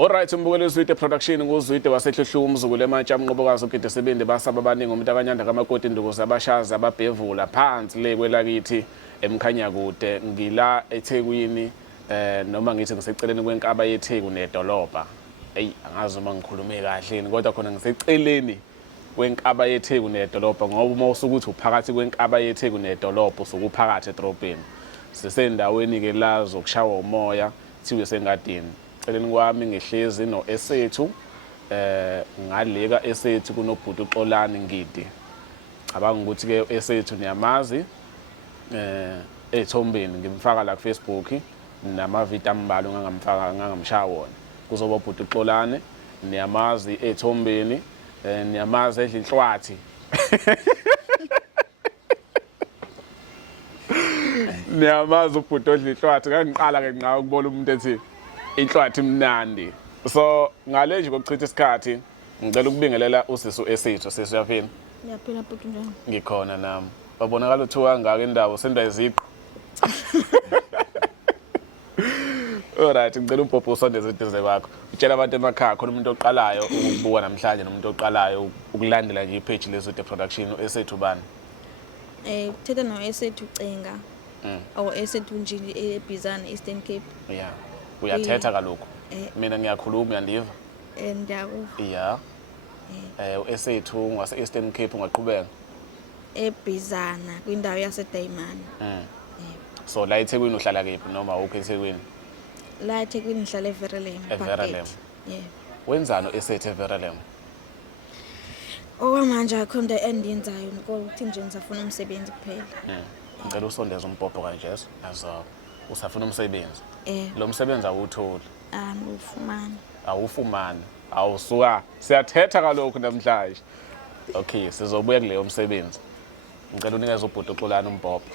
Alright, umbukelo wezwide production nguzwide wasehluhlungu umzukulu ematsha umnqobokazi uGide Sebende basaba abaningi umntakanyanda kamakoti indukuza abashaza ababhevula phansi le kwelakithi emkhanya kude ngila eThekwini noma ngithi ngiseceleni kwenkaba yeTheku nedolobha. Ey angazi uma ngikhulume kahle kodwa khona ngiseceleni kwenkaba yeTheku nedolobha ngoba uma usukuthi uphakathi kwenkaba yeTheku nedolobha usukuphakathi edrobheni. Sisendaweni ke la zokushawa umoya thiwe sengadini. Celeni kwami ngihlezi no Esethu ngaleka Esethu kunobhuti uXolani Ngidi. Cabanga ukuthi ke Esethu niyamazi ethombeni ngimfaka la ku Facebook namavidiyo ambalwa ngangamshaya wona. Kuzoba ubhuti uXolani niyamazi ethombeni niyamazi edlinhlwathi. Niyamazi ubhuti odlinhlwathi ngangiqala ke nqa ukubona umuntu ethi inhlwathi mnandi. So ngale nje kokuchitha isikhathi ngicela ukubingelela usisi Esethu. Sisi uyaphila? Ngiyaphila bhuti njani? Ngikhona nami. Babonakala uthuka kangaka indawo sendwa iziqo. Alright, ngicela umpopho usondeze eduze bakho. Utshela abantu emakhaya khona umuntu oqalayo ukubuka namhlanje nomuntu oqalayo ukulandela nje ipage leZwide production Esethu bani? Uthetha no Esethu Cenga. Awu Esethu Njili eBizana Eastern Cape. Yeah. Uyathetha kaloko. Mina ngiyakhuluma uyandiva? Ndiyakuva. Yeah. Esethu ngwase Eastern Cape ungaqhubeka? eBizana kwindawo yaseDayimani. So la eThekwini uhlala kephi noma ukho eThekwini? La eThekwini ngihlala eVerelem. eVerelem. Yeah. Wenzani Esethu eVerelem? Okwamanje akho into endiyenzayo ukuthi nje ngisafuna umsebenzi kuphela. Ngicela usondeze umpopho kanje azo usafuna umsebenzi. Lo msebenzi awutholi. Ufumani. Awufumani. Awusuka siyathetha kalokho namhlanje. Okay, sizobuya kuleyo msebenzi. Ngicela unikeze ubhuti uXolani umpopho.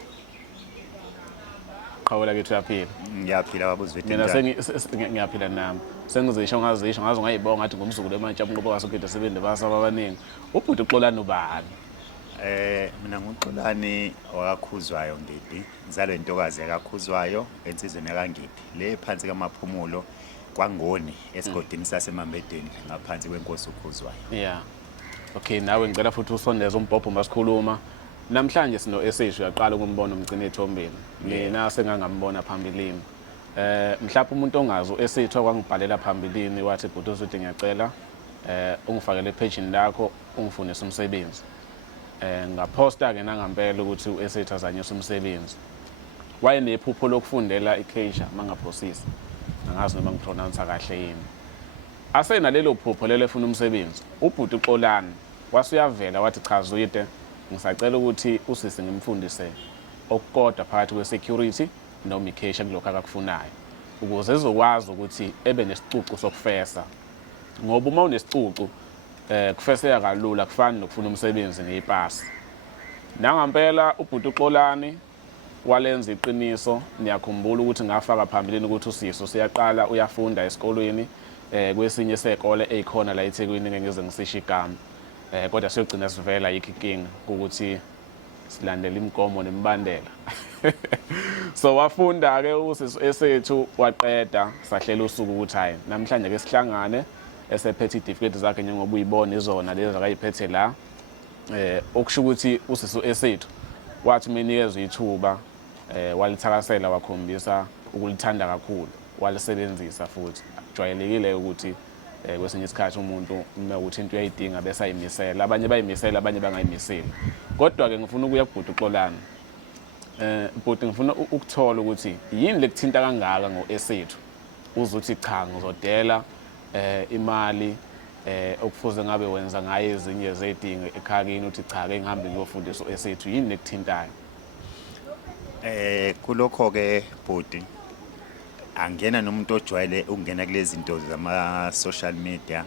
Qhawela kethu uyaphila. Ngiyaphila baba uZwide. Mina ngiyaphila nami. Sengizisho ngazisho ngaze ngayibonga ngathi ngumzukulu ematsha umnqobokazi uGide Sebende basaba abaningi. Ubhuti uXolani ubani? Mina nguXolani wakakhuzwayo Ngidi. Ngizalwe intokazi yakakhuzwayo ensizweni yaKangidi. Le phansi kamaphumulo kwaNgoni esigodini saseMambedeni ngaphansi kwenkosi ukhuzwayo. Yeah. Okay, nawe ngicela futhi usondeze umpopho masikhuluma. Namhlanje sino Esethu uyaqala ukumbona umgcini ethombeni. Mina sengangambona phambilini. Mhlawumbe umuntu ongazi uEsethu kwangibhalela phambilini wathi bhuti uZwide ngiyacela ungifakele page lakho ungifundise umsebenzi. Ngaposta ke nangempela ukuthi uEsethu azanyisa umsebenzi. Wayenephupho lokufundela iCasia mangaphosisa. Angazi noma ngipronounce kahle yini. Asenalelo phupho lelo efuna umsebenzi. Ubhuti uXolani wasuyavela wathi cha Zwide ngisacela ukuthi usisi ngimfundise okukodwa phakathi kweSecurity noma iCasia kulokho akakufunayo ukuze ezokwazi ukuthi ebe nesicucu sokufesa. Ngoba uma unesicucu kufeseka kalula kufana nokufuna umsebenzi ngepasi. Nangempela ubhuti uXolani walenza iqiniso. Niyakhumbula ukuthi ngafaka phambilini ukuthi uSiso siyaqala uyafunda esikolweni kwesinye sekole ezikhona la eThekwini ngeke ngisisho igama. Kodwa siyogcina sivela yikho inkinga ukuthi silandela imigomo nemibandela. So wafunda ke uSiso Esethu waqeda sahlela usuku ukuthi hayi namhlanje ke sihlangane esephethe idifiketi zakhe njengoba uyibona izona lezi akayiphethe la. Okusho ukuthi uSiso Esethu wathi menikezwe ithuba walithakasela wakhombisa ukulithanda kakhulu walisebenzisa futhi. Kujwayelekile ukuthi kwesinye isikhathi umuntu uma ukuthi into uyayidinga bese ayimisela. Abanye bayimisela abanye bangayimiseli. Kodwa ke ngifuna ukuya kubhuti uXolani. Bhuti ngifuna ukuthola ukuthi yini lekuthinta kangaka ngoEsethu uzuthi cha ngizodela imali okufuze ngabe wenza ngaye ezinye zedingo ekhakini uthi cha ke ngihambe ngiyofundisa uEsethu yini lekuthintayo? Kulokho ke bhuti angena nomuntu ojwayele ukungena kulezi zinto zama social media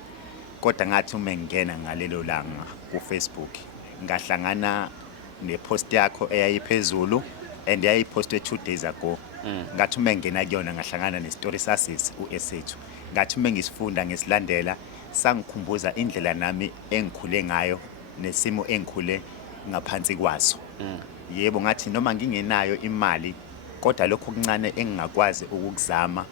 kodwa ngathi uma ngingena ngalelo langa ku Facebook ngahlangana nepost yakho eyayiphezulu and yayipostwe 2 days ago. Ngathi uma ngingena kuyona ngahlangana nestory sasisi uEsethu. Ngathi uma ngisifunda ngisilandela sangikhumbuza indlela nami engikhule ngayo nesimo engikhule ngaphansi kwaso. Yebo ngathi noma ngingenayo imali kodwa lokho kuncane engingakwazi ukukuzama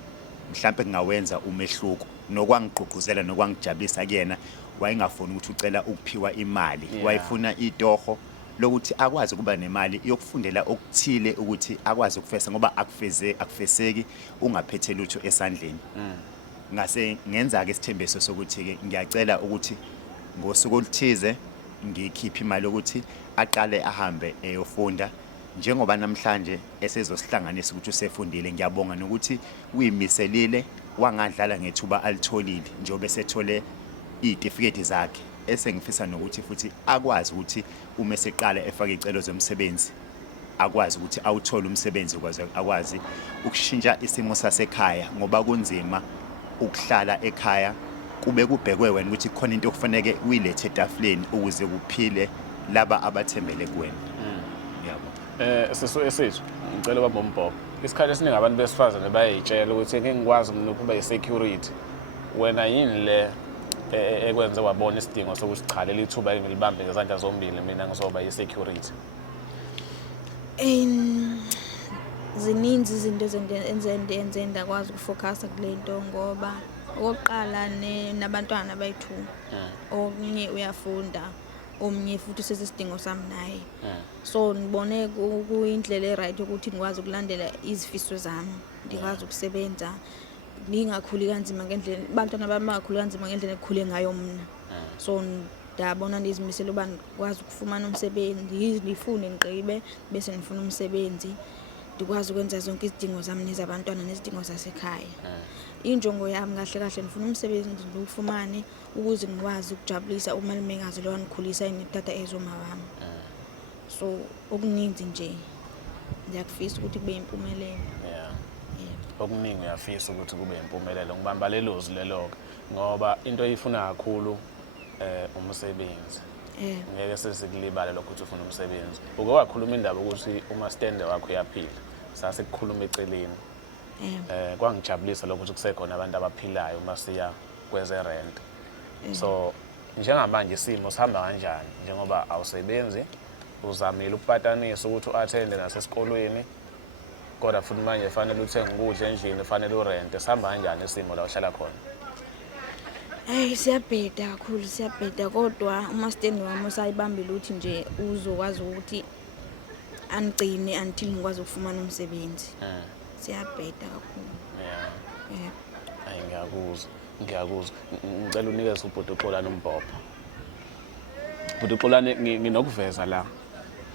mhlambe ngingawenza umehluko nokwangigqugquzela nokwangijabulisa kuyena wayengafuni ukuthi ucela ukuphiwa imali wayefuna itoho lokuthi akwazi ukuba nemali yokufundela okuthile ukuthi akwazi ukufesa ngoba akufeseki ungaphethe lutho esandleni ngase ngenza ke isithembiso sokuthi ke ngiyacela ukuthi ngosuku oluthize ngikhiphe imali ukuthi aqale ahambe eyofunda njengoba namhlanje esezosihlanganisa ukuthi usefundile ngiyabonga nokuthi uyimiselile wangadlala ngethuba alitholile njengoba esethole izitifiketi zakhe esengifisa nokuthi futhi akwazi ukuthi uma eseqala efaka izicelo zomsebenzi akwazi ukuthi awuthole umsebenzi ukwazi akwazi ukushintsha isimo sasekhaya ngoba kunzima ukuhlala ekhaya kube kubhekwe wena ukuthi khona into okufanele uyilethe etafuleni ukuze kuphile laba abathembele kuwena yabo sisu esithu ngicela ubaba umbhobho isikhathi esiningi abantu besifazane bayayitshela ukuthi ngeke ngikwazi mina ukuba i-security wena yini le ekwenze wabona isidingo sokuthi cha leli ithuba engilibambe ngezandla zombili mina ngizoba i-security zininzi izinto enze ndakwazi ukufocusa kule nto ngoba okokuqala nabantwana bayithu okunye uyafunda omnye futhi usesidingo sami naye so ngibone kuyindlela eright ukuthi ngikwazi ukulandela izifiso zami ngikwazi ukusebenza ningakhuli kanzima ngendlela abantwana bami bangakhuli kanzima ngendlela ekukhule ngayo mina so ndabona ndizimisela uba ngikwazi ukufumana umsebenzi ngifune ngiqibe bese ngifuna umsebenzi ndikwazi ukwenza zonke izidingo zami nezabantwana nezidingo zasekhaya injongo yami kahle kahle ngifuna umsebenzi ndiwufumane ukuze ngikwazi ukujabulisa umalumekazi lo wangikhulisa enetata ezoma wami so okuningi nje ngiyakufisa ukuthi kube impumelelo okuningi uyafisa ukuthi kube impumelelo ngibamba lelozi lelo ngoba into eyifuna kakhulu umsebenzi ngeke sesikulibala lokuthi ufuna umsebenzi uke wakhuluma indaba ukuthi uma stand wakho uyaphila sasekukhuluma eceleni kwangijabulisa lokuthi kusekhona abantu abaphilayo uma siya kweze rent so njengamanje isimo sihamba kanjani njengoba awusebenzi uzamile ukupatanisa ukuthi uattende nasesikolweni kodwa futhi manje fanele uthenge ukudla endlini fanele urente sihamba kanjani isimo la uhlala khona siyabheda kakhulu siyabheda kodwa uma stand wami usayibambile uthi nje uzokwazi ukuthi angigcine until ngikwazi ukufumana umsebenzi siyabheda kakhulu ayi ngiyakuzwa ngicela unikeze ubhuti uXolani umbhobho ubhuti uXolani nginokuveza la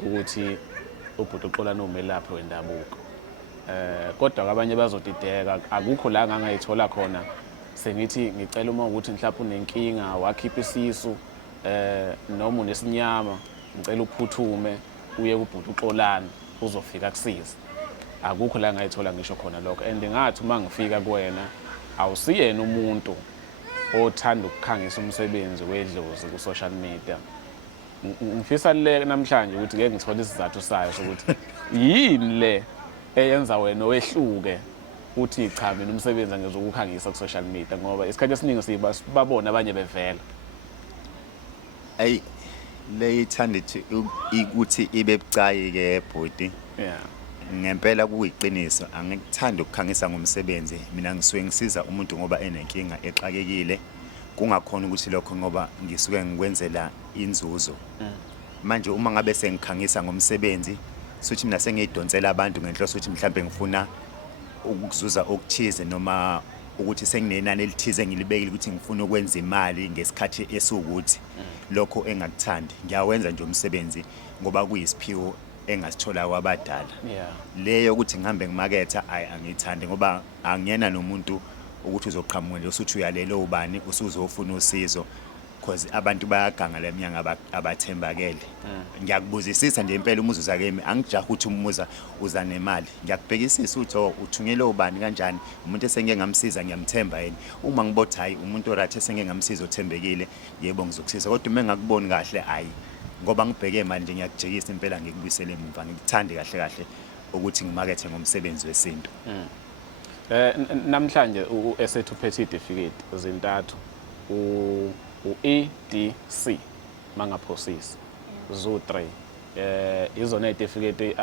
ukuthi ubhuti uXolani umelaphi wendabuko kodwa abanye bazodideka akukho la ngangayithola khona sengithi ngicela uma ukuthi mhlawumbe unenkinga wakhipha isisu noma unesinyama ngicela uphuthume uye kubhuti uXolani uzofika kusiza akukho la ngayithola ngisho khona lokho and ngathi uma ngifika kuwena awusiyena umuntu othanda ukukhangisa umsebenzi wedlozi ku social media ngifisa le namhlanje ukuthi ngeke ngithole isizathu sayo sokuthi yini le eyenza wena wehluke uthi cha mina umsebenzi ngizokukhangisa ku social media ngoba isikhathi esiningi sibabona abanye bevela ayi le ithanda ukuthi ibe bucayi ke bhodi ngempela kuyiqiniso angikuthanda ukukhangisa ngomsebenzi mina ngisuke ngisiza umuntu ngoba enenkinga exakekile kungakhona ukuthi lokho ngoba ngisuke ngikwenzela inzuzo manje uma ngabe sengikhangisa ngomsebenzi sokuthi mina sengiyidonsela abantu ngenhloso ukuthi mhlambe ngifuna ukuzuza okuthize noma ukuthi senginenani elithize ngilibekile ukuthi ngifuna ukwenza imali ngesikhathi esukuthi lokho engakuthandi ngiyawenza nje umsebenzi ngoba kuyisiphiwo engasithola kwabadala leyo ukuthi ngihambe ngimaketha angiyithandi ngoba angiyena nomuntu ukuthi uzoqhamuka usuthi uyalelo ubani usuzofuna usizo because abantu bayaganga leminyanga abathembakele ngiyakubuzisisa nje impela umuzuza kimi angijaha ukuthi umuza uza nemali ngiyakubhekisisa ukuthi uthungele ubani kanjani umuntu esengeke ngamsiza ngiyamthemba yini uma ngibothi hayi umuntu orathi esengeke ngamsiza othembekile yebo ngizokusiza kodwa uma ngakuboni kahle hayi ngoba ngibheke manje nje ngiyakujikisa impela ngikubuyisele emva ngikuthande kahle kahle ukuthi ngimakethe ngomsebenzi wesintu namhlanje esethu uphethe idifiketi ezintathu u-EDC mangaphosisi zo3 izona idifiketi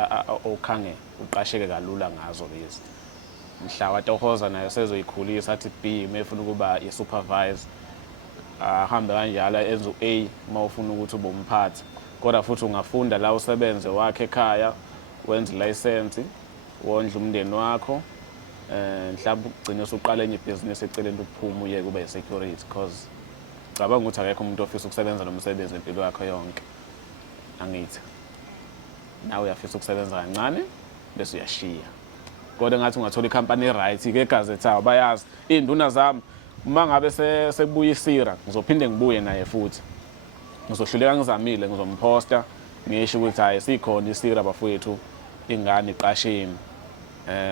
okhange uqasheke kalula ngazo lezi mhla watohoza naye sezoyikhulisa athi B mayefuna ukuba i-supervisor ahambe kanjalo enze u-A uma ufuna ukuthi ube umphathi kodwa futhi ungafunda la usebenze wakhe ekhaya wenze license wondla umndeni wakho mhlawumbe ugcine usuqala enye ibhizinisi eceleni ukuphuma uye kuba i-security because cabanga ukuthi akekho umuntu ofisa ukusebenza nomsebenzi empilo yakho yonke angithi nawe uyafisa ukusebenza kancane bese uyashiya kodwa ngathi ungathola ikhampani e-right-ke egazethayo bayazi iy'nduna zami uma ngabe sekubuya isira ngizophinde ngibuye naye futhi ngizohluleka ngizamile ngizomposta ngisho ukuthi hayi sikhona isira bafowethu ingane iqasheni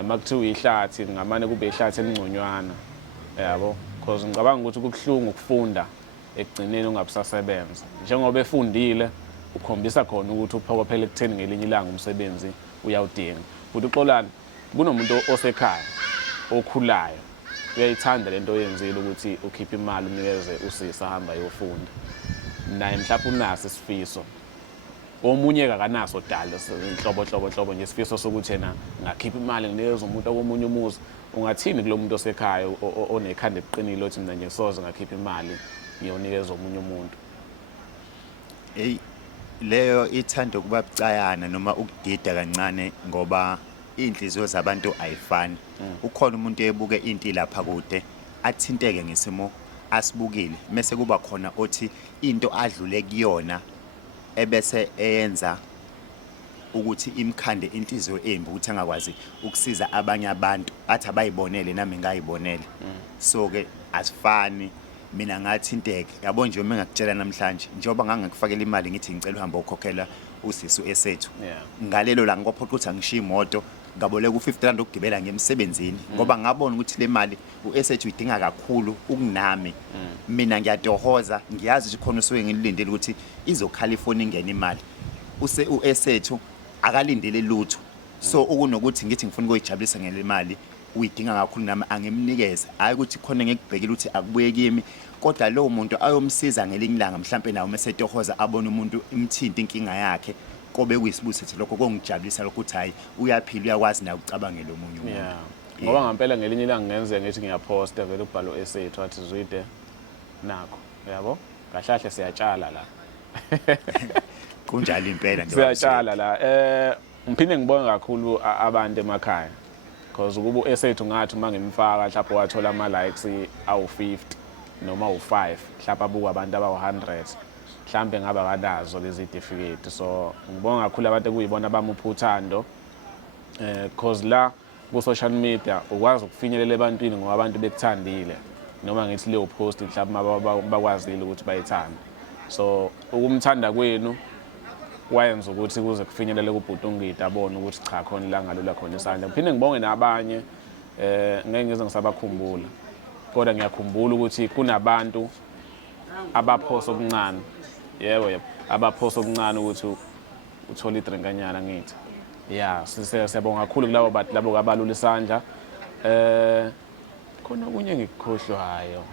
makuthiwa ihlathi ngamane kube ihlathi elingconywana yabo because ngicabanga ukuthi kubuhlungu ukufunda ekugcineni ungabusasebenza njengoba efundile ukhombisa khona ukuthi uphokophele ekutheni ngelinye ilanga umsebenzi uyawudinga futhi uxolani kunomuntu osekhaya okhulayo uyayithanda lento oyenzile ukuthi ukhiphe imali unikeze usisa ahamba ayofunda naye mhlawumbe unaso isifiso omunye akanaso dala inhlobo nje isifiso sokuthi yena ngakhipha imali nginikeze umuntu omunye umuzi ungathini kulo muntu osekhaya onekhanda eqinile othi mina nje soze ngakhipha imali ngiyonikeza omunye umuntu leyo ithanda ukuba bucayana noma ukudida kancane ngoba inhliziyo zabantu ayifani ukhona umuntu eyebuke into lapha kude athinteke ngesimo asibukile mase kuba khona othi into adlule kuyona ebese eyenza ukuthi imkhande inhliziyo embi ukuthi angakwazi ukusiza abanye abantu athi abayibonele nami ngayibonele so ke asifani mina ngathinteke yabo nje uma ngakutshela namhlanje njengoba ngangakufakela imali ngithi ngicela uhamba ukhokhela usisi esethu ngalelo la ngophoqa ukuthi angishiya imoto ngaboleka u50 ukugibela ngemsebenzini ngoba ngabona ukuthi le mali uesethu idinga kakhulu ukunami mina ngiyatohoza ngiyazi ukuthi khona usuke ngilindele ukuthi izokhala ifoni ingene imali uesethu akalindele lutho so ukunokuthi ngithi ngifuna ukuyijabulisa ngele mali uyidinga kakhulu nami angimnikeza hayi ukuthi khona ngekubhekela ukuthi akubuye kimi kodwa lo muntu ayomsiza ngelinye ilanga mhlambe nawe mesetohoza abona umuntu imthinta inkinga yakhe kobe kuyisibusithi lokho kongijabulisa lokho uthi hayi uyaphila uyakwazi na ukucabangela omunye umuntu ngoba ngempela ngelinye ilanga ngenze ngithi ngiyaposta vele ubhalo esethu wathi Zwide nakho yabo kahlahle siyatshala la kunjalo impela nje siyatshala la ngiphinde ngibonge kakhulu abantu emakhaya because ukuba esethu ngathi uma ngimfaka mhlawumbe wathola ama likes awu50 noma u5 mhlawumbe abuka abantu abawu100 mhlambe ngaba kanazo lezi certificate so ngibonga kakhulu abantu ekuyibona bamupha uthando because la ku social media ukwazi ukufinyelela ebantwini ngoba abantu bekuthandile noma ngithi leyo post mhlawumbe bakwazile ukuthi bayithande so ukumthanda kwenu wayenza ukuthi kuze kufinyelele kubhuti ungidi abone ukuthi cha khona la ngalula khona isandla ngiphinde ngibonge nabanye ngeke ngize ngisabakhumbula kodwa ngiyakhumbula ukuthi kunabantu abaphosa okuncane yebo abaphosa okuncane ukuthi uthola idrinkanyana ngithi siyabonga kakhulu kulabo bantu labo abalula isandla khona okunye ngikukhohlwayo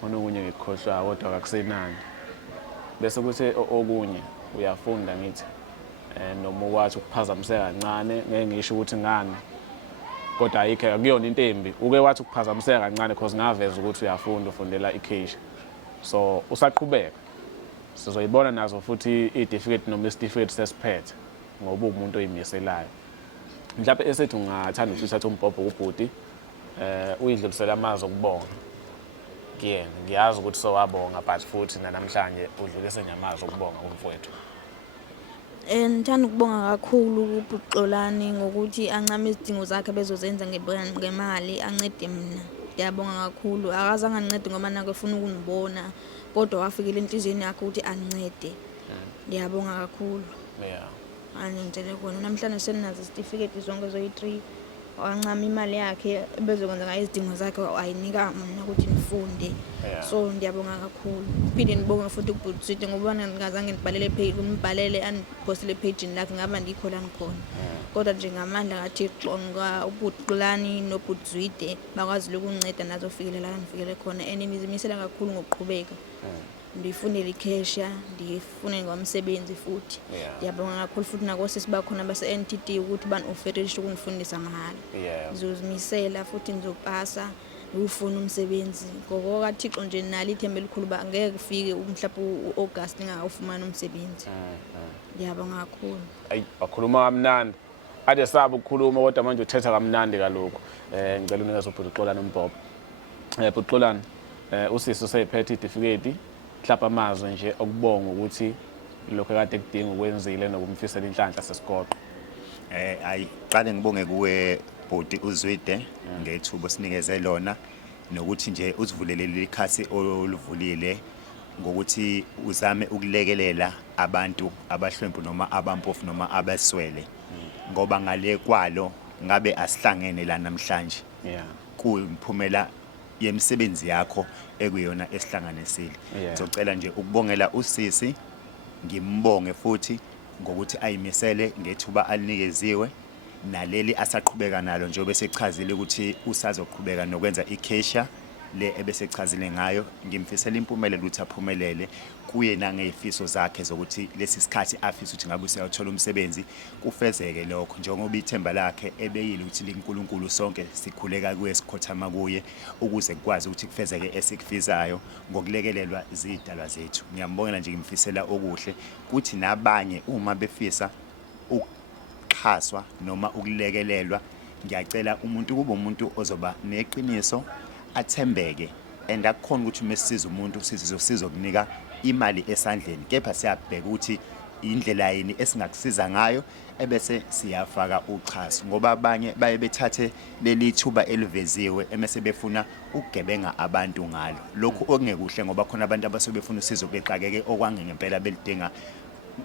kodwa akusenani bese kuthi okunye uyafunda ngithi noma ukwathi ukuphazamiseka kancane ngeke ngisho ukuthi ngani kodwa ayikho akuyona into embi uke wathi ukuphazamiseka kancane because ngaveza ukuthi uyafunda ufundela ikheshi so usaqhubeka sizoyibona nazo futhi i-certificate noma isitifiketi sesiphethe ngoba umuntu oyimiselayo mhlawumbe esethu ngathanda ukuthi uthathe umbhobho kubhuti uyidlulisela amazwi okubonga kuyena ngiyazi ukuthi sowabonga but futhi namhlanje udlulise nyamazi okubonga kumfowethu ngithanda ukubonga kakhulu kuBhuxolani ngokuthi ancame izidingo zakhe bezozenza ngemali ancede mina ngiyabonga kakhulu akazange ancede ngoba nake efuna ukungibona kodwa wafikela enhlizweni yakhe ukuthi ancede ngiyabonga kakhulu angenzele khona namhlanje seninazo isitifiketi zonke zoyi3 wancama imali yakhe bezokwenza ngayo izidingo zakhe ayinika mina ukuthi nifunde so ngiyabonga kakhulu phinde ngibonga futhi kuBhuti ngoba ngazange ngibhalele page umbhalele andipostele page lakhe ngaba ndikho la ngikhona kodwa nje ngamandla kaThixo uBhuxolani noBhuti Zwide bakwazi ukunceda nazo fikelela la ngifikele khona and nizimisela kakhulu ngokuqhubeka ndifunele ikhesha ndifune ngomsebenzi futhi ngiyabonga kakhulu futhi nakosisi bakhona base-NTD ukuthi bani-oferishe ukungifundisa mahhala ngizozimisela futhi ngizopasa ngiyofuna umsebenzi ngoko kaThixo nje nalo ithemba elikhulu uba ngeke kufike mhlawumbe u-August ngingawufumana umsebenzi ngiyabonga kakhulu. Ayi wakhuluma kamnandi ade saba ukukhuluma kodwa manje uthetha kamnandi kalokho ngicela unikeze ubhuti Xolani umbhobho. Bhuti Xolani usisi useyiphethe idifiketi mhlawumbe amazwi nje okubonga ukuthi lokho kade kudinga ukwenzile nokumfisela inhlanhla sesigoqo. Qale ngibonge kuwe bhuti uZwide ngethuba sinikeze lona nokuthi nje usivulelele ikhasi oluvulile ngokuthi uzame ukulekelela abantu abahlwempu noma abampofu noma abaswele ngoba ngale kwalo ngabe asihlangene la namhlanje kuyimphumela yemisebenzi yakho ekuyona esihlanganisile. Ngizocela nje ukubongela usisi ngimbonge futhi ngokuthi ayimisele ngethuba alinikeziwe naleli asaqhubeka nalo njengoba sechazile ukuthi usazoqhubeka nokwenza ikhesha le ebesechazile ngayo. Ngimfisela impumelelo ukuthi aphumelele kuye nangezifiso zakhe zokuthi lesi sikhathi afisa ukuthi ngabe usayothola umsebenzi kufezeke lokho njengoba ithemba lakhe ebeyile ukuthi liNkulunkulu sonke sikhuleka kuye sikhothama kuye ukuze kukwazi ukuthi kufezeke esikufisayo ngokulekelelwa izidalwa zethu. Ngiyambongela nje ngimfisela okuhle kuthi nabanye uma befisa ukuxhaswa noma ukulekelelwa ngiyacela umuntu kube umuntu ozoba neqiniso athembeke and akukhona ukuthi umesiza umuntu sizosiza ukunika imali esandleni kepha siyabheka ukuthi indlela yini esingakusiza ngayo ebese siyafaka uxhaso ngoba abanye baye bethathe leli thuba eliveziwe emase befuna ukugebenga abantu ngalo. Lokhu okungekuhle ngoba khona abantu abasobe befuna usizo beqakeke okwange ngempela belidinga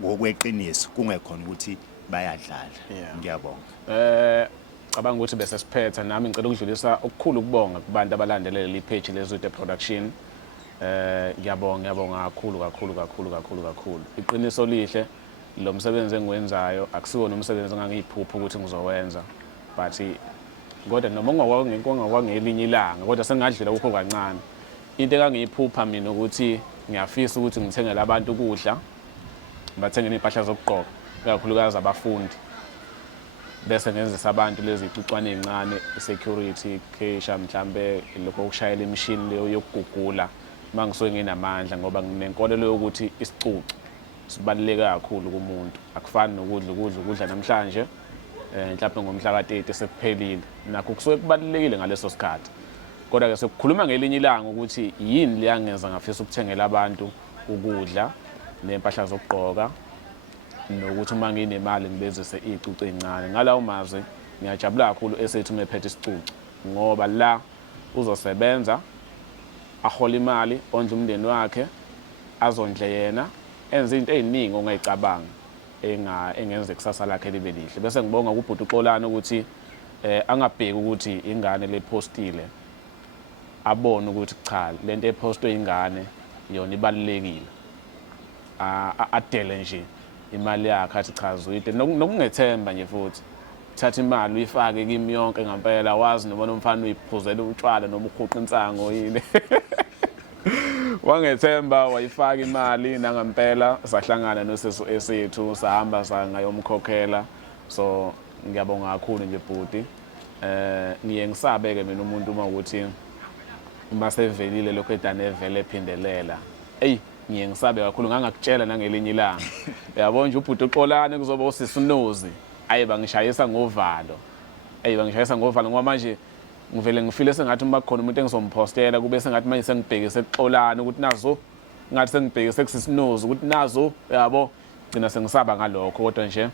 ngokweqiniso kungekhona ukuthi bayadlala. Ngiyabonga. Cabanga ukuthi bese siphetha nami ngicela ukudlulisa okukhulu ukubonga kubantu abalandelela iPage leZwide Production. Ngiyabonga kakhulu. Iqiniso lihle lo msebenzi engiwenzayo akusiwona umsebenzi engangiyiphupha ukuthi ngizowenza but kodwa noma ungakwangelinye ilanga kodwa sengadlula ukho kancane. Into engangiyiphupha mina ukuthi ngiyafisa ukuthi ngithengele abantu ukudla bathenge impahla zokugqoka kakhulukazi abafundi bese ngenzisa abantu lezi icicwane ezincane security khesha mhlambe lokho ukushayela imishini leyo yokugugula mangisuke nginamandla ngoba nginenkolelo yokuthi isicucu sibaluleke kakhulu kumuntu akufani nokudla namhlanje mhlawumbe ngomhla ka-30 sekuphelile nakho kusuke kubalulekile ngaleso sikhathi kodwa ke sekukhuluma ngelinye ilanga ukuthi yini liyangenza ngafisa ukuthengela abantu ukudla nempahla zokugqoka nokuthi uma nginemali ngibezise izicucu ezincane ngalawo mazwi ngiyajabula kakhulu esethu mephethe isicucu ngoba la uzosebenza ahola imali ondla umndeni wakhe azondle yena enza into eziningi ongayicabanga engenze kusasa lakhe libe lihle. Bese ngibonga kubhuti Xolani ukuthi angabheki ukuthi ingane lepostile abone ukuthi cha lento epostwe ingane yona ibalulekile adele nje imali yakhe athi cha Zwide nokungethemba nje futhi thatha imali uyifake kimi yonke ngempela wazi noma nomfana uyiphuzela utshwala noma uhuqa insango yini wangethemba wayifaka imali nangempela sahlangana nosisi esethu sahamba sangayomkhokhela so ngiyabonga kakhulu nje bhuti ngiye ngisabeke mina umuntu uma ukuthi uma sevelile lokho edane evele ephindelela ngiye ngisabe kakhulu ngangakutshela nangelinye ilanga yabona nje ubhuti Xolani kuzoba usisi unozi bangishayisa ngovalo ngoba manje ngivele ngifile sengathi uma kukhona umuntu engizompostela kube sengathi manje sengibhekise Xolani ukuthi nazo ngathi sengibhekise kusisinozi ukuthi nazo yabo gcina sengisaba ngalokho kodwa nje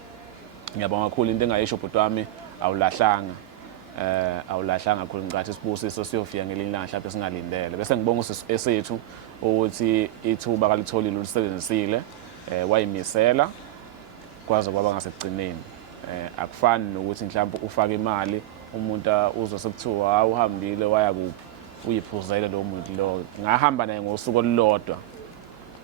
ngiyabonga kakhulu into engayisho ubhuti wami awulahlanga kakhulu ngicathi sibusiso siyofika ngelinye ilanga mhlawumbe singalindele bese ngibonga usisi esethu ukuthi ithuba kalitholile ulisebenzisile wayimisela kwaze kwaba ngasekugcineni akufani nokuthi mhlawumbe ufaka imali umuntu uzosekuthiwa awuhambile waya kuphi uyiphuzele lo muntu lo ngahamba naye ngosuku olulodwa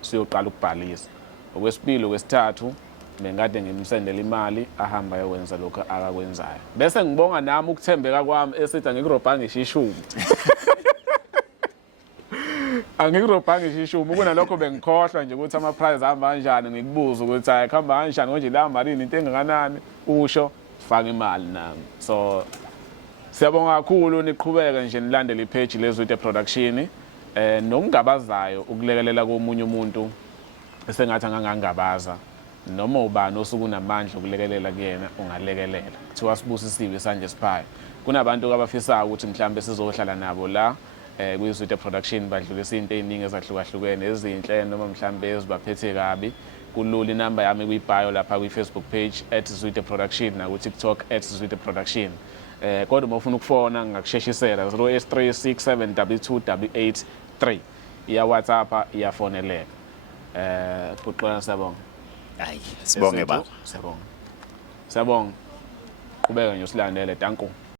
siyoqala ukubhalisa okwesibili okwesithathu bengade ngimsendela imali ahamba ayokwenza lokho akakwenzayo bese ngibonga nami ukuthembeka kwami esithi angikurobha ngishishumi Angikuzobhanga ishishumi kunalokho bengikhohlwa nje ukuthi ama prize ahamba kanjani ngikubuza ukuthi hayi khamba kanjani konje la malini into engakanani usho faka imali nami so siyabonga kakhulu niqhubeke nje nilandele ipage leZwide Production nokungabazayo ukulekelela komunye umuntu esengathi angangabaza noma ubani osuku namandla ukulekelela kuyena ungalekelela kuthiwa sibusisiwe sanje siphaye kunabantu abafisayo ukuthi mhlambe sizohlala nabo la kwiZwide Production badlulisa into eziningi ezahlukahlukene ezinhle noma mhlambe ezibaphethe kabi kulula inamba yami kwi-bio lapha kwi-Facebook page @Zwide Production na ku-TikTok @Zwide Production kodwa uma ufuna ukufona ngakusheshisela 0836722883 iya WhatsApp iyafoneleka Phuxwana siyabonga hayi sibonge baba siyabonga qhubeka nje usilandele danko